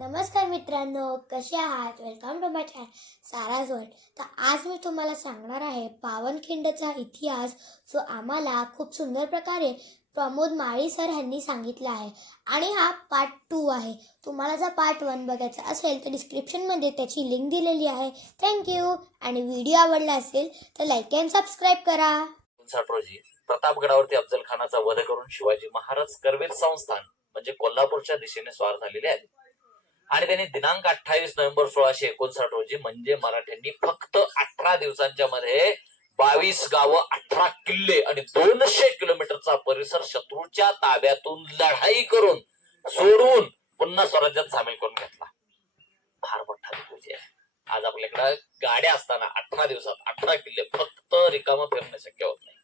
नमस्कार मित्रांनो, कसे आहात? Welcome to my channel Sara's world. तर आज मी तुम्हाला सांगणार आहे पावनखिंडचा इतिहास, जो आम्हाला खूप सुंदर प्रकारे प्रमोद माळी सर यांनी सांगितला आहे. आणि हा पार्ट 2 आहे. तुम्हाला जर पार्ट 1 बघायचा असेल तर डिस्क्रिप्शनमध्ये त्याची लिंक दिलेली आहे. थँक्यू. आणि व्हिडिओ आवडला असेल तर लाईक अँड सबस्क्राईब करा. 59 रोजी प्रतापगडावरती अफजल खानाचा वध करून शिवाजी महाराज करवीर संस्थान म्हणजे कोल्हापूरच्या दिशेने स्वार झालेले आहेत. आणि त्यांनी दिनांक 28 नोव्हेंबर 1659 रोजी म्हणजे मराठ्यांनी फक्त 18 दिवसांच्या मध्ये 22 गावं, 18 किल्ले आणि 200 किलोमीटरचा परिसर शत्रूच्या ताब्यातून लढाई करून सोडून पुन्हा स्वराज्यात सामील करून घेतला. फार मोठा विजय आहे. आज आपल्याकडे गाड्या असताना 18 दिवसात 18 किल्ले फक्त रिकामं फिरणं शक्य होत नाही.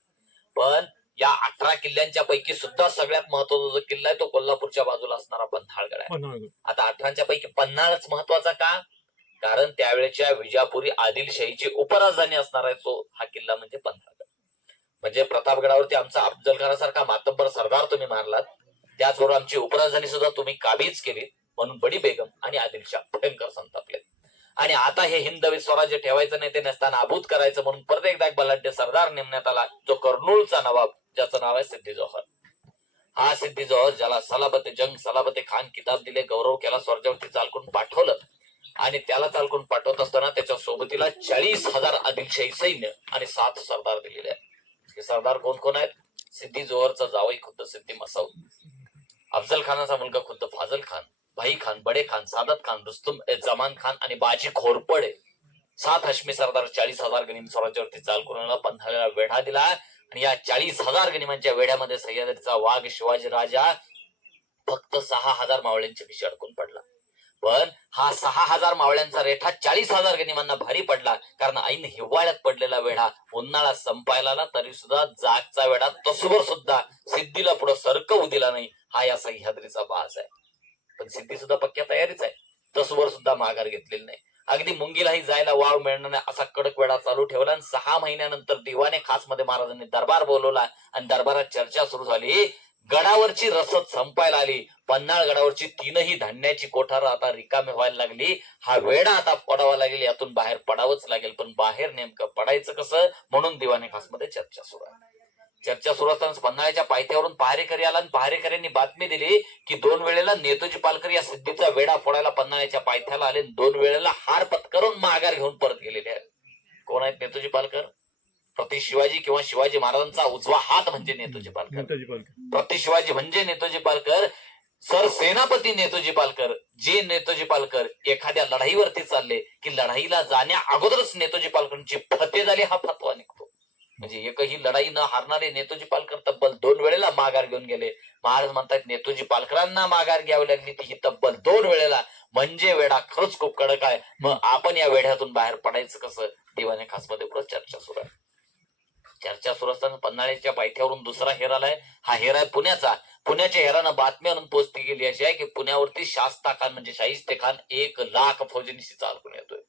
पण या 18 किल्ल्यांच्या पैकी सुद्धा सगळ्यात महत्वाचा जो किल्ला आहे तो कोल्हापूरच्या बाजूला असणारा पन्हाळगड आहे. आता 18च्या पैकी पन्हाळच महत्वाचा का? कारण त्यावेळेच्या विजापुरी आदिलशाहीची उपराजधानी असणारा तो हा किल्ला म्हणजे पन्हाळगड. म्हणजे प्रतापगडावरती आमचा अफजल खानासारखा मातब्बर सरदार तुम्ही मारलात, त्याचबरोबर आमची उपराजधानी सुद्धा तुम्ही काबीज केली, म्हणून बडी बेगम आणि आदिलशाह भयंकर संतापले. आणि आता हे हिंदवी स्वराज्य ठेवायचं नाही, ते नसताना नाबूद करायचं म्हणून परत एकदा एक बलाढ्य सरदार नेमण्यात आला, जो कर्नूलचा नवाब, ज्याचं नाव आहे सिद्दी जोहर. हा सिद्दी जोहर, ज्याला सलाबते जंग सलाबते खान किताब दिले, गौरव केला, स्वर्गावरती चालकून पाठवलं. आणि त्याला चालकून पाठवत असताना त्याच्या सोबतीला 40,000 आदिलशाही सैन्य आणि 7 सरदार दिलेले आहेत. हे सरदार कोण कोण आहेत? सिद्दी जोहरचा जावई खुद्द सिद्दी मसऊद, अफजल खानाचा मुलगा खुद्द फाजल खान, भाई खान, बडे खान, सादत खान, रुस्तुम जमान खान आणि बाजी घोरपडे. 7 हशमी सरदार 40,000 गनिम स्वराज्यावरती चाल करून पन्हाळ्याला वेढा दिला. आणि या 40,000 गनिमांच्या वेढ्यामध्ये सह्याद्रीचा वाघ शिवाजी राजा फक्त 6,000 मावळ्यांच्या पिशी अडकून पडला. पण हा 6,000 मावळ्यांचा रेठा 40,000 गनिमांना भारी पडला, कारण ऐन हिवाळ्यात पडलेला वेढा उन्हाळा संपायला आला तरी सुद्धा जागचा वेढा तसवर सुद्धा सिद्धीला पुढे सरकवू दिला नाही. हा या सह्याद्रीचा बाज आहे. पण सिद्धी सुद्धा पक्क्या तयारीच आहे, तसवर सुद्धा माघार घेतलेली नाही. अगदी मुंगीलाही जायला वाव मिळणार नाही असा कडक वेढा चालू ठेवला. आणि 6 महिन्यानंतर दिवाने खास मध्ये महाराजांनी दरबार बोलवला आणि दरबारात चर्चा सुरू झाली. गडावरची रसद संपायला आली. पन्हाळ गडावरची 3ही धान्याची कोठार आता रिकामी व्हायला लागली. हा वेढा आता पडावा लागेल, यातून बाहेर पडावंच लागेल. पण बाहेर नेमकं पडायचं कसं, म्हणून दिवाने खास मध्ये चर्चा सुरू आहे. चर्चा सुरू असताना पन्हाळ्याच्या पायथ्यावरून पहारेकरी आला आणि पहारेकऱ्यांनी बातमी दिली की 2 वेळेला नेतोजी पालकर या सिद्धीचा वेढा फोडायला पन्हाळ्याच्या पायथ्याला आले. 2 वेळेला हार पत्करून माघार घेऊन परत गेलेले आहेत. कोण आहेत नेतोजी पालकर? प्रति शिवाजी किंवा शिवाजी महाराजांचा उजवा हात म्हणजे नेतोजी पालकर. प्रति शिवाजी म्हणजे नेतोजी पालकर, सर सेनापती नेतोजी पालकर. जे नेतोजी पालकर एखाद्या लढाईवरती चालले की लढाईला जाण्या अगोदरच नेतोजी पालकरांची फते झाली, हा फतवा निघतो. म्हणजे एकही लढाई न हारणारे नेतोजी पालकर तब्बल 2 वेळेला माघार घेऊन गेले. महाराज म्हणतात नेतोजी पालकरांना माघार घ्यावी लागली ती ही तब्बल 2 वेळेला. म्हणजे वेढा खरंच खूप कडक आहे. मग आपण या वेढ्यातून बाहेर पडायचं कसं? दिवाने खास मध्ये पुढे चर्चा सुरू आहे. चर्चा सुरू असताना पन्हाळ्याच्या पायथ्यावरून दुसरा हेर आलाय. हा हेर आहे पुण्याचा. पुण्याच्या हेरानं बातमी आणून पोहोचती गेली अशी आहे की पुण्यावरती शास्ता खान म्हणजे शाहिस्ते खान 1,00,000 फौजेनिशी चालकून येतोय.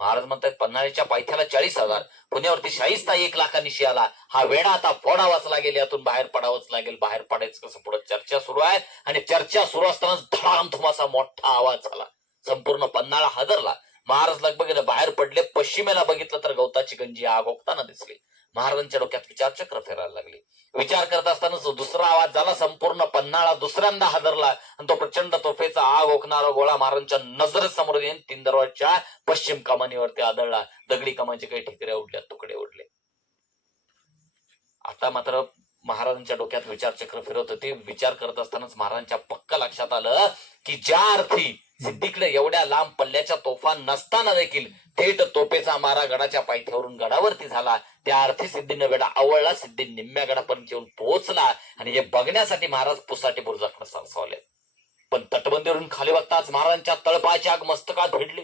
महाराज म्हणतात पन्हाळ्याच्या पायथ्याला 40,000, पुण्यावरती शाहिस्ता 1,00,000 आला. हा वेढा आता फोडावाच लागेल, यातून बाहेर पडावंच लागेल. बाहेर पडायचं कसं? पुढे चर्चा सुरू आहे. आणि चर्चा सुरू असतानाच धडाम असा मोठा आवाज झाला. संपूर्ण पन्हाळा हादरला. महाराज लगबगीने बाहेर पडले. पश्चिमेला बघितलं तर गवताची गंजी आग ओकताना दिसली. महाराजांच्या डोक्यात विचारचक्र फिरायला लागली. विचार करत असतानाच दुसरा आवाज झाला. संपूर्ण पन्हाळा दुसऱ्यांदा हादरला आणि तो प्रचंड तोफेचा आग ओकणारा गोळा महाराजांच्या नजरेसमोर येऊन 3 दरवाजच्या पश्चिम कमानीवरती आदळला. दगडी कमानीचे काही ठिकऱ्या उडल्या, तुकडे उडले. आता मात्र महाराजांच्या डोक्यात विचारचक्र फिरत होते. विचार करत असतानाच महाराजांच्या पक्का लक्षात आलं की ज्या अर्थी सिद्धीकडे एवढ्या लांब पल्ल्याच्या तोफा नसताना देखील थेट तोफेचा मारा गडाच्या पायथ्यावरून गडावरती झाला, त्या अर्थी सिद्धीने वेढा आवळला. सिद्धी निम्म्या गडापर्यंत येऊन पोहोचला. आणि हे बघण्यासाठी महाराज पुसाटी बुरुजाकडे सरसावले. पण तटबंदीवरून खाली बघताच महाराजांच्या तळपायाची आग मस्तकात भिडली.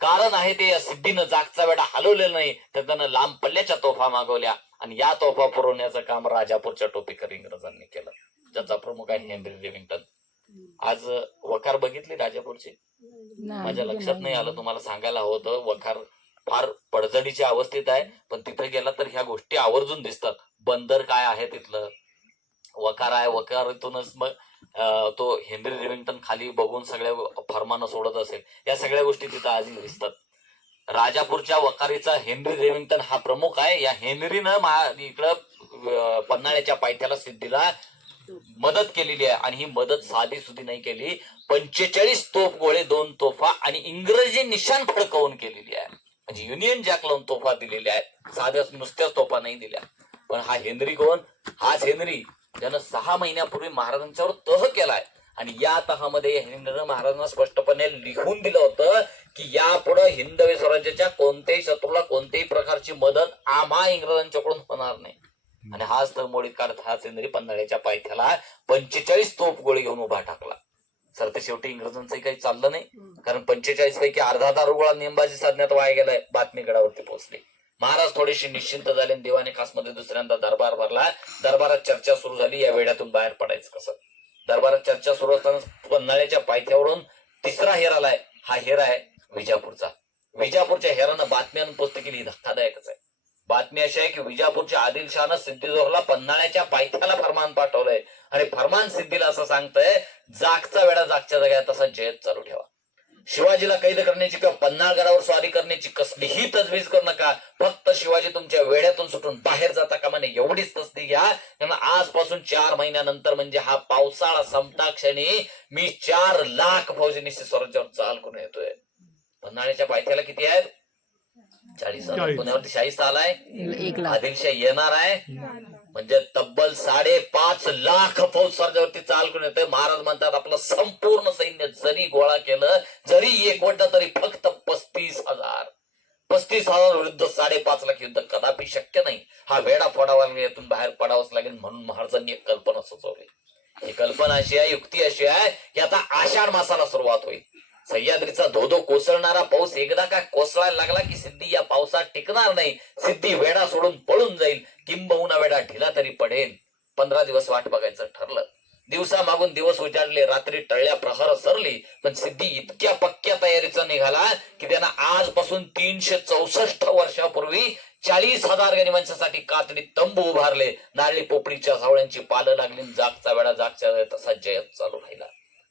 कारण आहे ते सिद्धीनं जागचा वेढा हलवलेला नाही, तर त्यानं लांब पल्ल्याच्या तोफा मागवल्या. आणि या तोफा पुरवण्याचं काम राजापूरच्या टोपीकर इंग्रजांनी केलं, ज्याचा प्रमुख आहे हेनरी रेव्हिंग्टन. आज वखार बघितली राजापूरची? माझ्या लक्षात नाही आलं, तुम्हाला सांगायला हवं होतं. वखार फार पडझडीच्या अवस्थेत आहे, पण तिथे गेला तर ह्या गोष्टी आवर्जून दिसतात. बंदर काय आहे तिथलं, वखार आहे, वखारीतूनच मग तो हेनरी रेव्हिंग्टन खाली बघून सगळ्या फरमानं सोडत असेल, या सगळ्या गोष्टी तिथं आजही दिसतात. राजापूरच्या वकारीचा हेनरी रेव्हिंग्टन हा प्रमुख आहे. या हेनरीनं इकडं पन्हाळ्याच्या पायथ्याला सिद्धीला मदत केलेली आहे आणि ही मदत साधी सुधी नाही केली. 45 तोफ गोळे, 2 तोफा आणि इंग्रजी निशाण फडकवून केलेली आहे. म्हणजे युनियन जॅक लावून तोफा दिलेल्या आहेत, साध्या नुसत्याच तोफा नाही दिल्या. पण हा हेनरी कोण? हाच हेनरी ज्यानं 6 महिन्यापूर्वी महाराजांच्यावर तह केलाय आणि या तहामध्ये हेनरीनं महाराजांना स्पष्टपणे लिहून दिलं होतं की यापुढे हिंदवी स्वराज्याच्या कोणत्याही शत्रूला कोणत्याही प्रकारची मदत आम्हा इंग्रजांच्याकडून होणार नाही. आणि हाच तर मोडीत काढत हाच हेनरी पन्हाळ्याच्या पायथ्याला 45 तोफ गोळी घेऊन उभा टाकला. सर ते शेवटी इंग्रजांचंही काही चाललं नाही, कारण 45 पैकी अर्धा दारुगोळा नेमबाजी साधण्यात वाया गेलाय. बातमी गडावरती पोहोचली. महाराज थोडेसे निश्चिंत झाले. दिवाने खास मध्ये दुसऱ्यांदा दरबार भरला. दरबारात चर्चा सुरू झाली, या वेड्यातून बाहेर पडायचं कसं. दरबारात चर्चा सुरू असताना पन्हाळ्याच्या पायथ्यावरून तिसरा हेर आलाय. हा हेर आहे विजापूरचा. विजापूरच्या हेरानं बातमी आणून पोस्ट केली, ही धक्कादायकच आहे. बातमी अशी आहे की विजापूरच्या आदिलशहानं सिद्धीजोहरला पन्हाळ्याच्या पायथ्याला फरमान पाठवलंय आणि फरमान सिद्धीला असं सांगतंय, जागचा वेळा जागच्या जाग्यात तसा जयत चालू ठेवा. शिवाजीला कैद करण्याची किंवा पन्हाळगडावर स्वारी करण्याची कसलीही तजवीज करू नका. फक्त शिवाजी तुमच्या वेड्यातून सुटून बाहेर जाता कामा नये एवढीच तसदी घ्या. त्यांना आजपासून 4 महिन्यानंतर म्हणजे हा पावसाळा संपता क्षणी मी 4 लाख फौजी निश्चित स्वराज्यावर चाल करून येतोय. पन्हाळ्याच्या पायथ्याला किती आहेत? 40,000. पुण्यावरती शाहिस्ता आलाय, आदिलशाह येणार आहे, म्हणजे तब्बल 5.5 लाख फौज स्वराज्यावरती चाल करून येतोय. महाराज म्हणतात आपलं संपूर्ण सैन्य जरी गोळा केलं, जरी एकवटलं तरी फक्त 35,000. 35,000 विरुद्ध 5.5 लाख युद्ध कदापि शक्य नाही. हा वेडा फोडावा लागेल, यातून बाहेर पडावंच लागेल. म्हणून महाराजांनी एक कल्पना सुचवली. ही कल्पना अशी आहे, युक्ती अशी आहे की आता आषाढ मासाला सुरुवात होईल. सह्याद्रीचा धोधो कोसळणारा पाऊस एकदा का कोसळायला लागला की सिद्धी या पावसात टिकणार नाही. सिद्धी वेडा सोडून पळून जाईल, किंबहुना वेडा ढिला तरी पडेल. 15 दिवस वाट बघायचं ठरलं. दिवसा मागून दिवस उजाडले, रात्री टळल्या प्रहर सरली, पण सिद्धी इतक्या पक्क्या तयारीचा निघाला की त्यांना आजपासून 364 वर्षापूर्वी 40,000 गनिमांसाठी कातडी तंबू उभारले. नारळी पोपडीच्या सावळ्यांची पालं लागली. जागचा वेळा जागच्या तसा जयत चालू राहिला.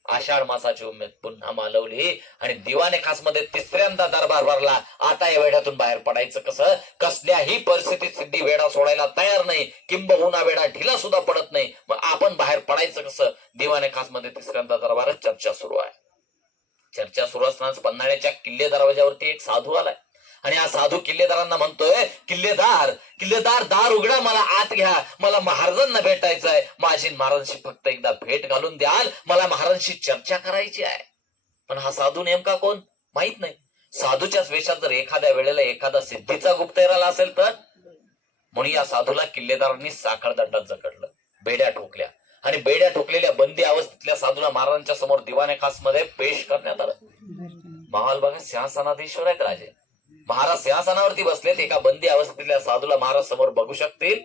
आषाढ मासाची उमेद पुन्हा मालवली आणि दिवाने खास मध्ये तिसऱ्यांदा दरबार भरला. आता या वेड्यातून बाहेर पडायचं कसं? कसल्याही परिस्थितीत सिद्धी वेडा सोडायला तयार नाही, किंबहुना वेडा ढिला सुद्धा पडत नाही. मग आपण बाहेर पडायचं कसं? दिवाने खास मध्ये तिसऱ्यांदा दरबारात चर्चा सुरू आहे. चर्चा सुरू असतानाच पन्हाळ्याच्या किल्ले दरवाजावरती एक साधू आलाय आणि हा साधू किल्लेदारांना म्हणतोय, किल्लेदार दार उघडा, मला आत घ्या, मला महाराजांना भेटायचं आहे. माझी महाराजांशी फक्त एकदा भेट घालून द्याल, मला महाराजांशी चर्चा करायची आहे. पण हा साधू नेमका कोण माहित नाही. साधूच्याच वेशात जर एखाद्या वेळेला एखादा सिद्धीचा गुप्तहेर आला असेल तर. म्हणून या साधूला किल्लेदारांनी साखळदंडात जकडलं, बेड्या ठोकल्या आणि बेड्या ठोकलेल्या बंदी अवस्थेतल्या साधूला महाराजांच्या समोर दिवाने खास मध्ये पेश करण्यात आलं. महाल बघा, सिंहासनाधीश्वर आहेत राजे. महाराज सिंहासनावरती बसलेत. एका बंदी अवस्थेतल्या साधूला महाराज समोर बघू शकतील?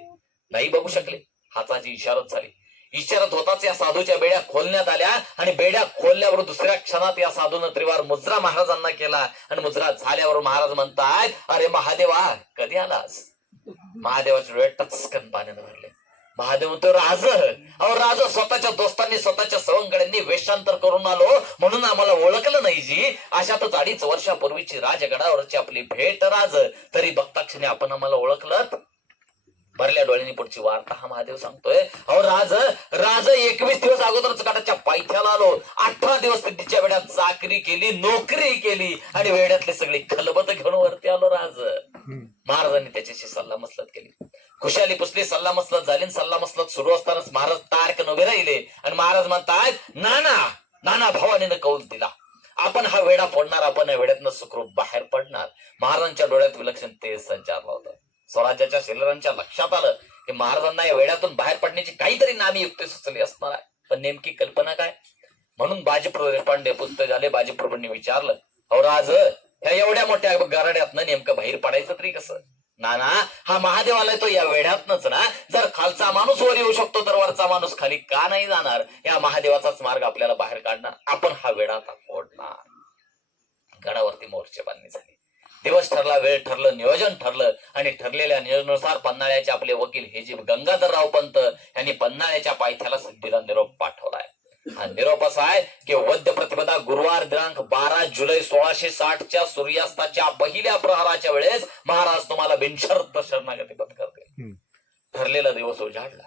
नाही बघू शकले. हाताची इशारत झाली. इशारत होताच या साधूच्या बेड्या खोलण्यात आल्या आणि बेड्या खोलल्यावर दुसऱ्या क्षणात या साधूनं त्रिवार मुजरा महाराजांना केला आणि मुजरा झाल्यावर महाराज म्हणतात, अरे महादेवा कधी आलास? महादेवाचे डोळे टचकन पाण्याने भरले. महादेव म्हणतो, राज स्वतःच्या दोस्तांनी स्वतःच्या सवंगड्यांनी वेषांतर करून आलो म्हणून आम्हाला ओळखलं नाही जी. अशातच 2.5 वर्षापूर्वीची राजगडावरची आपली भेट राज, तरी बघता क्षणी आपण आम्हाला ओळखलं? भरल्या डोळ्यांनी पुढची वार्ता हा महादेव सांगतोय. राज 21 दिवस अगोदरच गडाच्या पायथ्याला आलो. 18 दिवस सिद्धीच्या वेड्यात चाकरी केली, नोकरी केली आणि वेड्यातले सगळी खलबत घेऊन वरती आलो राज. महाराजांनी त्याच्याशी सल्ला मसलत केली. खुशाली पुसली, सल्ला मसलत झाली. सल्ला मसलत सुरू असतानाच महाराज तारकन उभे राहिले आणि महाराज म्हणतात, नाना भावानीनं कौल दिला, आपण हा वेडा फोडणार, आपण या वेड्यातनं सुखरूप बाहेर पडणार. महाराजांच्या डोळ्यात विलक्षण तेज संचारला होता. स्वराज्याच्या शिलरांच्या लक्षात आलं की महाराजांना या वेड्यातून बाहेर पडण्याची काहीतरी नामी युक्ती सुचली असणार आहे. पण नेमकी कल्पना काय? म्हणून बाजीप्रभू देशपांडे पुस्तक झाले. बाजीप्रभूंनी विचारलं, अहो राज, ह्या एवढ्या मोठ्या गराड्यातनं नेमकं बाहेर पडायचं तरी कसं? नाना, हा महादेव आलाय तो या वेड्यातनच ना. जर खालचा माणूस वर येऊ शकतो तर वरचा माणूस खाली का नाही जाणार? या महादेवाचाच मार्ग आपल्याला बाहेर काढणार. आपण हा वेडा आता फोडणार. गडावरती मोर्चेबांधणी झाली. दिवस ठरला, वेळ ठरलं, नियोजन ठरलं आणि ठरलेल्या नियोजनानुसार पन्हाळ्याचे आपले वकील हेजीब गंगाधरराव पंत यांनी पन्हाळ्याच्या पायथ्याला सिद्धीला निरोप पाठवलाय. हा निरोप असा आहे की वद्य प्रतिपदा गुरुवार दिनांक 12 जुलै 1660च्या सूर्यास्ताच्या पहिल्या प्रहाराच्या वेळेस महाराज तुम्हाला बिनशर्त शरणागती पत्करते. ठरलेला दिवस उजाडला.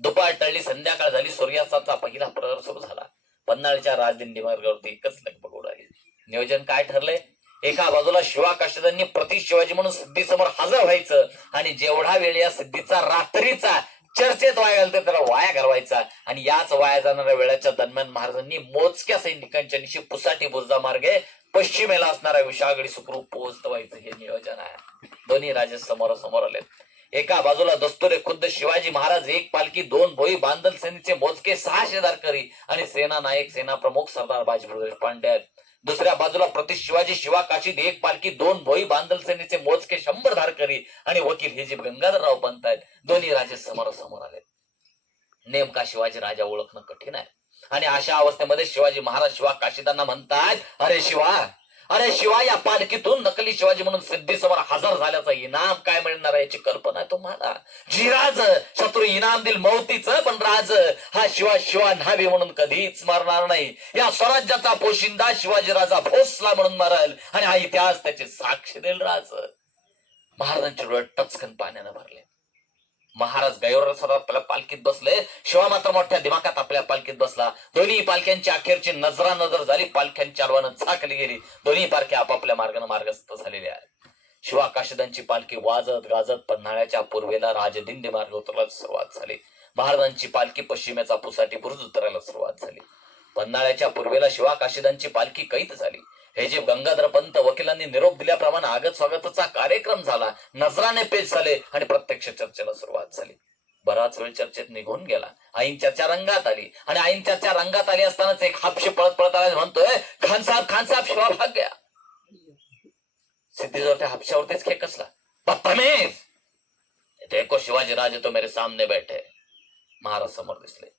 दुपार टळली, संध्याकाळ झाली, सूर्यास्ताचा पहिला प्रहर सुरू झाला. पन्हाळच्या राजदिंडी मार्गावरती एकच लगबग उडाली. नियोजन काय ठरलंय? एका बाजूला शिवा काशीदांनी प्रति शिवाजी म्हणून सिद्धीसमोर हजर व्हायचं आणि जेवढा वेळ या सिद्धीचा रात्रीचा चर्चेत वाया घालते त्याला वाया घालवायचा. आणि याच वाया जाणाऱ्या वेळाच्या दरम्यान महाराजांनी मोजक्या सैनिकांच्या निशी पुसाटी बुजदा मार्गे पश्चिमेला असणाऱ्या विशाळगडी सुखरूप पोहोचवायचं हे नियोजन आहे. दोन्ही राजे समोरासमोर आले. एका बाजूला दस्तुरे खुद्द शिवाजी महाराज, एक पालखी, 2 भोई बांधल सेनेचे मोजके 600 धारकरी आणि सेना नायक, सेना प्रमुख सरदार बाजीप्रभू देशपांडे आहेत. दुसऱ्या बाजूला प्रति शिवाजी, शिवा काशीद, एक पालखी, 2 भोई बांधल सेनेचे मोजके 100 धारकरी आणि वकील हे जे गंगाधरराव पंत आहेत. दोन्ही राजे समोरासमोर आले. नेमका शिवाजी राजा ओळखणं कठीण आहे. आणि अशा अवस्थेमध्ये शिवाजी महाराज शिवा काशीदांना म्हणतात, अरे शिवा, या पालखीतून नकली शिवाजी म्हणून सिद्धीसमोर हजर झाल्याचा इनाम काय मिळणार आहे याची कल्पना आहे तुम्हाला? जी राज शत्रू इनाम दिल मौतीचं, पण राज हा शिवा न्हावी म्हणून कधीच मारणार नाही. या स्वराज्याचा पोशिंदा शिवाजी राजा भोसला म्हणून मारल आणि हा इतिहास त्याची साक्ष देईल. राज महाराजांचे डोळे टचकन पाण्यानं भरले. महाराज गैरसर आपल्या पालखीत बसले. शिवा मात्र मोठ्या दिमाखात आपल्या पालखीत बसला. दोन्ही पालख्यांची अखेरची नजरानजर झाली. पालख्यांच्या चालवानं झाकली गेली. दोन्ही पालख्या आपापल्या मार्गाने मार्गस्थ झालेल्या आहेत. शिवा काशीदांची पालखी वाजत गाजत पन्हाळ्याच्या पूर्वेला राजदिंडी मार्ग उतरायला सुरुवात झाली. महाराजांची पालखी पश्चिमेचा पुसाटी बुरुज उतरायला सुरुवात झाली. पन्हाळ्याच्या पूर्वेला शिवा काशीदांची पालखी कैद झाली. हे जे गंगाधर पंत वकिलांनी निरोप दिल्याप्रमाणे आगत स्वागताचा कार्यक्रम झाला. नजराने पेच झाले आणि प्रत्यक्ष चर्चेला सुरुवात झाली. बराच वेळ चर्चेत निघून गेला. आईन चर्चा रंगात आली आणि आईन चर्चा रंगात आली असतानाच एक हापशी पळत आला म्हणतोय, खान साहेब शिवा भाग गया. सिद्धीजवळ त्या हापशावरतीच खेकसला. बदतमीज, देखो शिवाजी राजे तो मेरे सामने बैठे. महाराज समोर दिसले.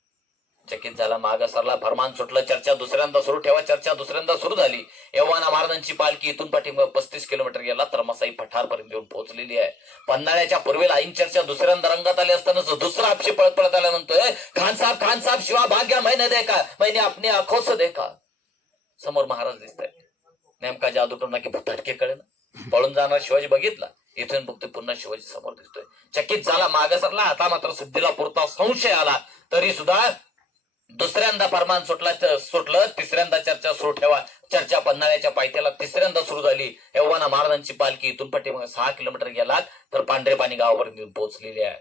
चकित झाला, माग सरला, फरमान सुटलं. चर्चा दुसऱ्यांदा सुरू ठेवा. चर्चा दुसऱ्यांदा सुरू झाली. एव्हाना महाराजांची पालखी इथून पाठीमागे 35 किलोमीटर गेला तर मसाई पठारपर्यंत येऊन पोहोचलेली आहे. पन्हाळ्याच्या पूर्वेला आईन चर्चा दुसऱ्यांदा रंगात आली असताना दुसरा आपशी पळत आला म्हणतोय, खान साहेब शिवा भाग्या मैंने देखा, मैंने अपने आंखों से देखा. समोर महाराज दिसत आहेत. नेमका जादू टोना की भुताटके कळे ना. पळून जाणार शिवाजी बघितला. इथून बघतोय पुन्हा शिवाजी समोर दिसतोय. चकित झाला, माग सरला. आता मात्र सिद्धीला पुरता संशय आला. तरी सुद्धा दुसऱ्यांदा फरमान सुटलं. तिसऱ्यांदा चर्चा सुरू ठेवा. चर्चा पन्हाळ्याच्या पायथ्याला तिसऱ्यांदा सुरू झाली. एव्हाना महाराजांची पालखी इथून पाठीमागे 6 किलोमीटर गेलात तर पांढरेपाणी गावापर्यंत येऊन पोहोचलेली आहे.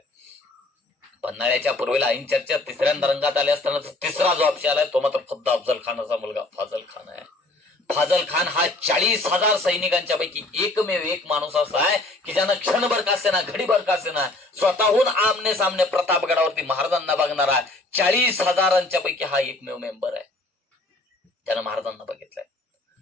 पन्हाळ्याच्या पूर्वेला ऐन चर्चा तिसऱ्यांदा रंगात आले असताना तिसरा जो आपशी आलाय तो मात्र खुद्द अफजल खानाचा मुलगा फाजल खान आहे. फाजल खान हा 40,000 सैनिकांच्या पैकी एकमेव एक माणूस असा आहे की ज्यानं क्षणभर का सेना, घडीभर का सेना स्वतःहून आमने सामने प्रतापगडावरती महाराजांना बघणारा 40,000 पैकी हा एकमेव मेंबर आहे. त्यानं महाराजांना बघितलंय.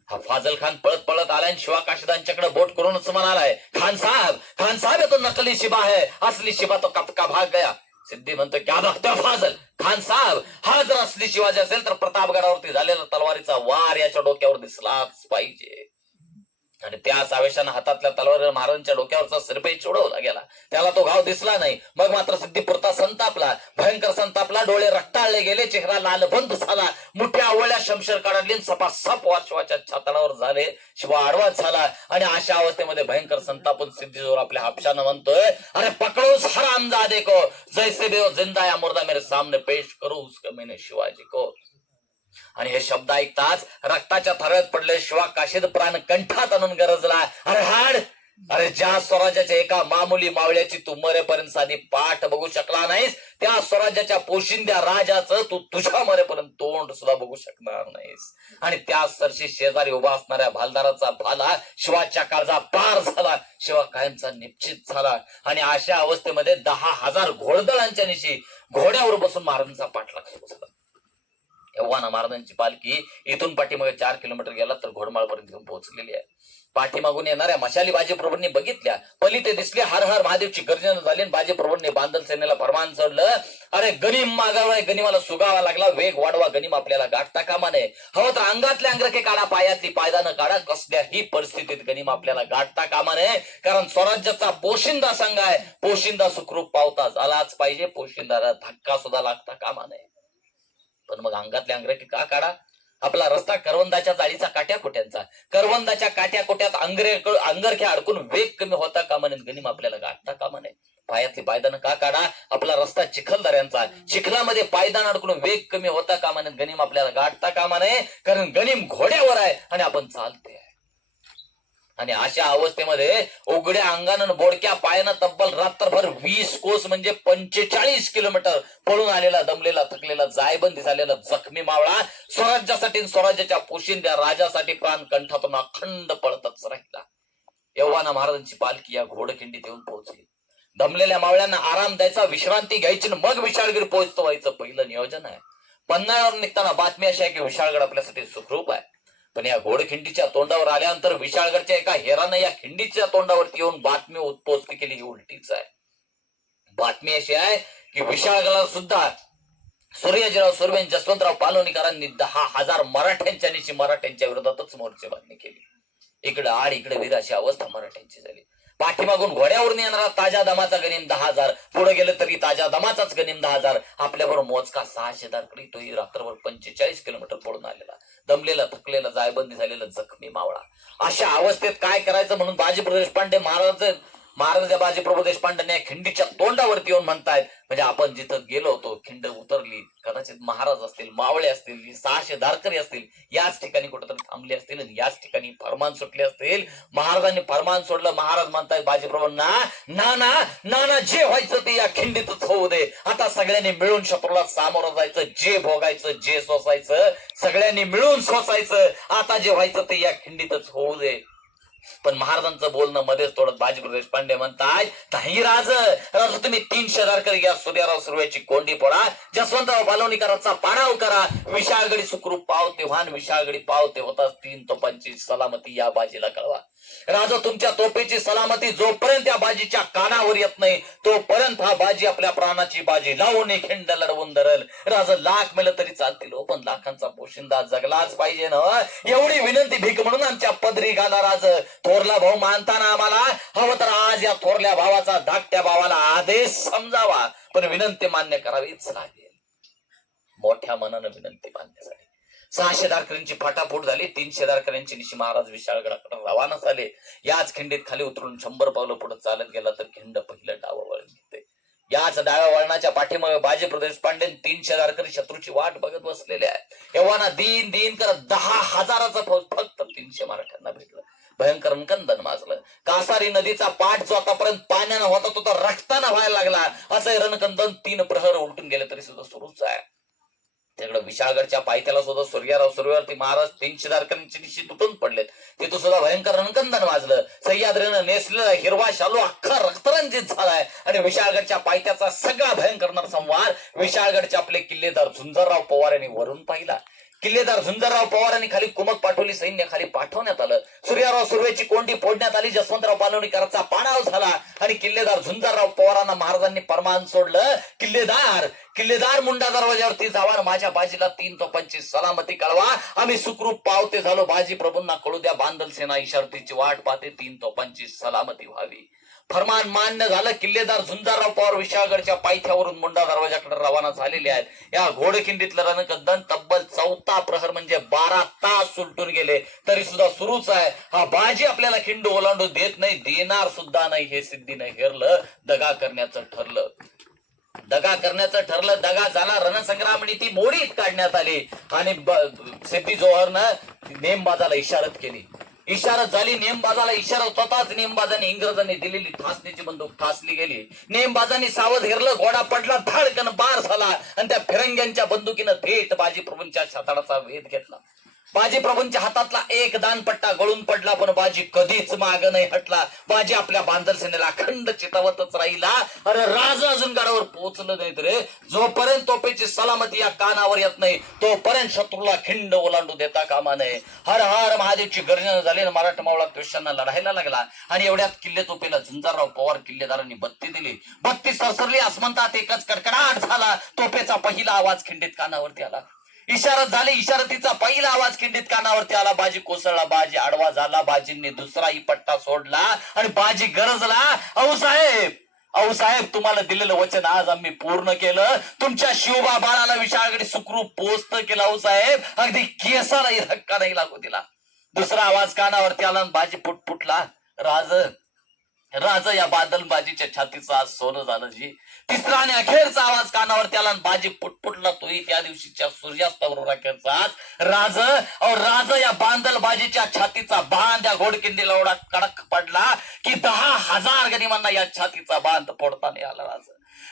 हा फाजल खान पळत आलाय आणि शिवा काशीदांच्याकडे बोट करूनच म्हणालाय, खान साहेब तो नकली शिबा है, असली शिबा तो कब का भाग गया. सिद्धी म्हणतो, क्या बघतोय फाजल? खान साहेब, हा जर असली शिवाजी असेल तर प्रतापगडावरती झालेला तलवारीचा वार याच्या डोक्यावर दिसलाच पाहिजे. आणि त्याच आवेशानं हातातल्या तलवारीवर महाराजांच्या डोक्यावरचा सिरपेच उडवला गेला. त्याला तो घाव दिसला नाही. मग मात्र सिद्धी पुरता संतापला, भयंकर संतापला. डोळे रक्ताळले गेले, चेहरा लालबंद झाला. मोठ्या आवळ्या शमशेर काढली, सपासप शिवाच्या छाताडावर झाले. शिवा आडवाच झाला आणि अशा अवस्थेमध्ये भयंकर संतापून सिद्धीजवळ आपल्या हापशानं म्हणतोय, अरे पकडोस हरामजादे को, जैसे भी हो जिंदा या मुर्दा मेरे सामने पेश करू उसको मैंने शिवाजी को. आणि हे शब्द ऐकताच रक्ताच्या थरळ्यात पडले. शिवा काशीद प्राण कंठात आणून गरजला, अरे हाड, अरे ज्या स्वराज्याच्या एका मामुली मावळ्याची तू मरेपर्यंत साधी पाठ बघू शकला नाहीस, त्या स्वराज्याच्या पोशिंद्या राजाचं तू तुझ्या मरेपर्यंत तोंड सुद्धा बघू शकणार नाहीस. आणि त्या सरशी शेजारी उभा असणाऱ्या भालदाराचा भाला शिवाच्या काळजा पार झाला. शिवा कायमचा निश्चित झाला. आणि अशा अवस्थेमध्ये 10,000 घोडदळांच्या निशी घोड्यावर बसून महाराजांचा पाठलाग सुरू झाला. एव्हाना महाराजांची पालखी इथून पाठीमागे 4 किलोमीटर गेला तर घोडमाळपर्यंत येऊन पोहोचलेली आहे. पाठीमागून येणाऱ्या मशाली बाजीप्रभूंनी बघितल्या. पलिते दिसले. हर हर महादेवची गर्जना झाली. बाजीप्रभूंनी बांधल सेनेला फरमान सोडलं, अरे गनिम मागावाय, गनिमाला सुगावा लागला, वेग वाढवा, गनिम आपल्याला गाठता कामा नये. हवं तर अंगातले अंगरखे काढा, पायातली पायदानं काढा, कसल्याही परिस्थितीत गनिम आपल्याला गाठता कामा नये. कारण स्वराज्याचा पोशिंदा संघ आहे. पोशिंदा सुखरूप पावता आलाच पाहिजे. पोशिंदाला धक्का सुद्धा लागता कामा नये. पण मग अंगातले अंगरखी का काढा? आपला रस्ता करवंदाच्या जाळीचा काट्या कोट्यांचा, करवंदाच्या काट्या कोट्यात अंगरख्या अडकून वेग कमी होता कामा नये, गनिम आपल्याला गाठता कामा नये. पायातली पायदान का काढा? आपला रस्ता चिखलदऱ्यांचा, चिखलामध्ये पायदान अडकून वेग कमी होता कामा नये, गनिम आपल्याला गाठता कामा नये. कारण गनिम घोड्यावर आहे आणि आपण चालते. आणि अशा अवस्थेमध्ये उघड्या अंगानं बोडक्या पायानं तब्बल रात्रभर 20 कोस म्हणजे 45 किलोमीटर पळून आलेला, दमलेला, थकलेला, जायबंदी झालेला जखमी मावळा स्वराज्यासाठी, स्वराज्याच्या पोशिंद्या राजासाठी प्राण कंठातून अखंड पळतच राहिला. यव्वाना महाराजांची पालखी या घोडखिंडीत येऊन पोहोचली. दमलेल्या मावळ्यांना आराम द्यायचा, विश्रांती घ्यायची, मग विशाळगड पोहोचतो व्हायचं पहिलं नियोजन आहे. पन्हाळ्यावर निघताना बातमी अशी आहे की विशाळगड आपल्यासाठी सुखरूप आहे. पण या घोडखिंडीच्या तोंडावर आल्यानंतर विशाळगडच्या एका हेरानं या खिंडीच्या तोंडावरती येऊन बातमी उत्पोस्ट केली, ही उलटीच आहे. बातमी अशी आहे की विशाळगडाला सुद्धा सूर्याजीराव सुर्वे, जसवंतराव पालोनीकरांनी 10,000 मराठ्यांच्या विरोधातच मोर्चेबांधणी केली. इकडे आड इकडे वीर अशी अवस्था मराठ्यांची झाली. पाठीमागून घोड्यावरून येणारा ताज्या दमाचा गनिम 10,000, पुढे गेलं तरी ताज्या दमाचाच गनिम 10,000. आपल्याबरोबर मोजका 600 दारकडी, तोही रात्रभर 45 किलोमीटर पळून आलेला, दमलेला, थकलेला, जायबंदी झालेला जखमी मावळा. अशा अवस्थेत काय करायचं म्हणून बाजीप्रभू देशपांडे महाराज बाजीप्रभू देशपांडे खिंडीच्या तोंडावरती येऊन म्हणतायत. म्हणजे आपण जिथं गेलो होतो, खिंड उतरली, कदाचित महाराज असतील, मावळे असतील, 600 दारकरी असतील, याच ठिकाणी कुठेतरी थांबले असतील आणि याच ठिकाणी फरमान सुटले असतील. महाराजांनी फरमान सोडलं. महाराज म्हणतायत बाजीप्रभूंना, ना जे व्हायचं ते या खिंडीतच होऊ दे. आता सगळ्यांनी मिळून शत्रूला सामोरं जायचं, जे भोगायचं, जे सोसायचं, सगळ्यांनी मिळून सोसायचं. आता जे व्हायचं ते या खिंडीतच होऊ दे. पण महाराजांचं बोलणं मध्येच तोडत बाजीप्रभू देशपांडे म्हणताय, नाही राज तुम्ही 300 दारकरी घ्या, सूर्याराव सुर्वेची कोंडी फोडा, जसवंतराव पालोनीकरांचा पाडाव करा, विशाळगडी सुखरूप पावते व्हान, विशाळगडी पावते होताच 3 तोफांची सलामती या बाजीला कळवा. राजा तुमच्या तोफेची सलामती जोपर्यंत या बाजीच्या कानावर येत नाही, तोपर्यंत हा बाजी आपल्या प्राणाची बाजी लावून खिंड लढवून धरल. राजा लाख मेलं तरी चालतील, पण लाखांचा पोशिंदा जगलाच पाहिजे ना. एवढी विनंती भीक म्हणून आमच्या पदरी घाला राज. थोरला भाऊ मानताना आम्हाला हवं तर आज या थोरल्या भावाचा धाकट्या भावाला आदेश समजावा, पण विनंती मान्य करावीच लागेल. मोठ्या मनानं विनंती मान्य झाली. 600 दारकऱ्यांची फाटाफूट झाली. 300 दारकऱ्यांची निशी महाराज विशाळगडाकडे रवाना झाले. याच खिंडीत खाली उतरून 100 पावलं पुढे चालत गेला तर खिंड पहिलं डावं वळण घेते. याच डाव्या वळणाच्या पाठीमागे बाजीप्रभू देशपांडे 300 दारकरी शत्रूची वाट बघत बसलेले आहेत. एव्हाना दिन करत 10,000चा फौज फक्त 300 मराठ्यांना भेटलं. भयंकर कंदन माजलं. कासारी नदीचा पाठ जो आतापर्यंत पाण्यानं होता तो तर रक्तानं व्हायला लागला. असं रणकंदन 3 प्रहर उलटून गेले तरी सुद्धा सुरूच आहे. त्याकडे विशाळगडच्या पायथ्याला सुद्धा सूर्याराव सुर्वेवरती महाराज 300 दारकऱ्यांची निशी तुटून पडलेत. तिथं सुद्धा भयंकर रणकंदन वाजलं. सह्याद्रीनं नेसलेला हिरवा शालू अख्खा रक्तरंजित झालाय आणि विशाळगडच्या पायथ्याचा सगळा भयंकर नरसंहार विशाळगडचे आपले किल्लेदार झुंजरराव पवार यांनी वरून पाहिला. किल्लेदार झुंजरराव पवारांनी खाली कुमक पाठवली, सैन्य खाली पाठवण्यात आलं. सूर्याराव सुर्वेची कोंडी फोडण्यात आली. जसवंतराव पालोनीकरांचा पाडाव झाला आणि किल्लेदार झुंजरराव पवारांना महाराजांनी फरमान सोडलं, किल्लेदार मुंडा दरवाजावरती जावा, माझ्या बाजीला 3 तोफांची सलामती कळवा. आम्ही सुखरूप पावते झालो. बाजी प्रभूंना कळू द्या, बांधल सेना इशारतीची वाट पाहते, 3 तोफांची सलामती व्हावी. फरमान मान्य झालं. किल्लेदार झुंजरराव पवार विशाळगडच्या पायथ्यावरून मुंडा दरवाजाकडे रवाना झालेले आहेत. या घोडखिंडीतलं रणकंदन तब्बल 14 प्रहर म्हणजे 12 तास सुलटून गेले तरी सुद्धा सुरूच आहे. हा बाजी आपल्याला खिंड ओलांडू देत नाही, देणार सुद्धा नाही. हे सिद्धीनं हेरलं, दगा करण्याचं ठरलं. दगा झाला. रणसंग्राम ती मोडीत काढण्यात आली आणि सिद्धी जोहरनं नेमबाजाला इशारत केली. इशारत झाली. नेमबाजाला इशारत होताच नेमबाजाने इंग्रजांनी दिलेली ठासणीची बंदूक ठासली गेली. नेमबाजांनी सावध हेरलं, घोडा पडला, धडकन बार झाला आणि त्या फिरंग्यांच्या बंदुकीनं थेट बाजीप्रभूंच्या छाताडाचा वेध घेतला. बाजीप्रभूंच्या हातातला एक दानपट्टा गळून पडला, पण बाजी कधीच माग नाही हटला. बाजी आपल्या बांधल सेनेला अखंड चितावतच राहिला. अरे राज अजून गडावर पोहोचलं नाही रे. जोपर्यंत तोफेची सलामती या कानावर येत नाही तोपर्यंत शत्रूला खिंड ओलांडू देता कामा नये. हर हर महादेवची गर्जना झाली. मराठा मावळा त्वेषांना लढायला लागला आणि एवढ्यात किल्ले तोफेला झुंजरराव पवार किल्लेदारांनी बत्ती दिली. बत्ती सरसरली. आसमंतात एकच कडकडाट झाला. तोफेचा पहिला आवाज खिंडीत कानावरती आला. इशारत झाली. इशारतीचा पहिला आवाज खिंडीत कानावरती आला. बाजी कोसळला. बाजी आडवा झाला. बाजींनी दुसराही पट्टा सोडला आणि बाजी गरजला, अहो साहेब, तुम्हाला दिलेलं वचन आज आम्ही पूर्ण केलं. तुमच्या शिवबा बाळाला विशाळकडे सुखरूप पोस्त केला. अहो साहेब, अगदी केसालाही धक्का नाही लागू दिला. दुसरा आवाज कानावरती आला आणि बाजी फुटफुटला. राज राजा या बादलबाजीच्या छातीचं आज सोनं झालं जी. तिसरा आणि अखेरचा आवाज कानावरती आला आणि बाजी फुटफुटला. तोही त्या दिवशीच्या सूर्यास्ताबरोबर अखेरचा आज. राज या बांदलबाजीच्या छातीचा बांध या घोडकिंडीला एवढा कडक पडला की 10,000 गनिमांना या छातीचा बांध फोडता नाही आला.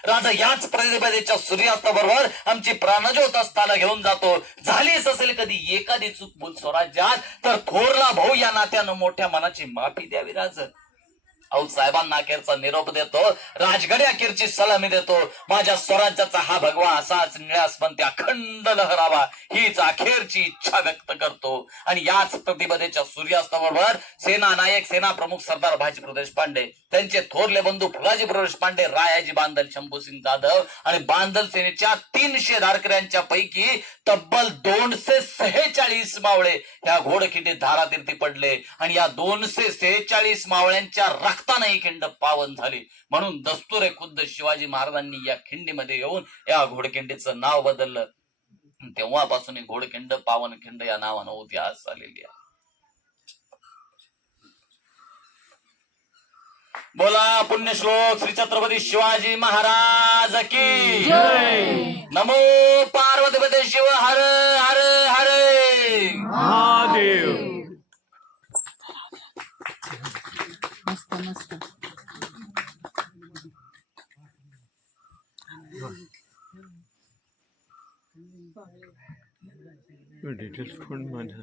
राजा याच प्रतिभेच्या सूर्यास्ताबरोबर आमची प्राणज्योत असताना घेऊन जातो. झालीच असेल कधी एखादी चूक भूल स्वराज्यात, तर थोरला भाऊ या नात्यानं मोठ्या मनाची माफी द्यावी. राज औ साहेबांना अखेरचा निरोप देतो. राजगडी अखेरची सलामी देतो. माझ्या स्वराज्याचा हा भगवा असाच निळ्यासपंथी अखंड लहरावा हीच अखेरची इच्छा व्यक्त करतो. आणि याच प्रतिबद्धतेच्या सूर्यास्ताबरोबर सेना नायक सेना प्रमुख सरदार भाजी प्रदेश पांडे, त्यांचे थोरले बंधू फुलाजी प्रदेश पांडे, रायाजी बांदल, शंभूसिंग जाधव आणि बांदल सेनेच्या 300 धारकऱ्यांच्या पैकी तब्बल 246 मावळे या घोडखिंडीत धारातीर्थी पडले. आणि या 246 मावळ्यांच्या रक्ताने ही खिंड पावन झाली. म्हणून दस्तुरे खुद्द शिवाजी महाराजांनी या खिंडीमध्ये येऊन या घोडखिंडीचं नाव बदललं. तेव्हापासून घोडखिंड पावन खिंड या नावानं इतिहास झालेली आहे. बोला पुण्यश्लोक श्री छत्रपती शिवाजी महाराज की जय. नमो पार्वतीपते शिव हर हर हर महादेव. मस्त मस्त. डिटेल्स कोण माझ्या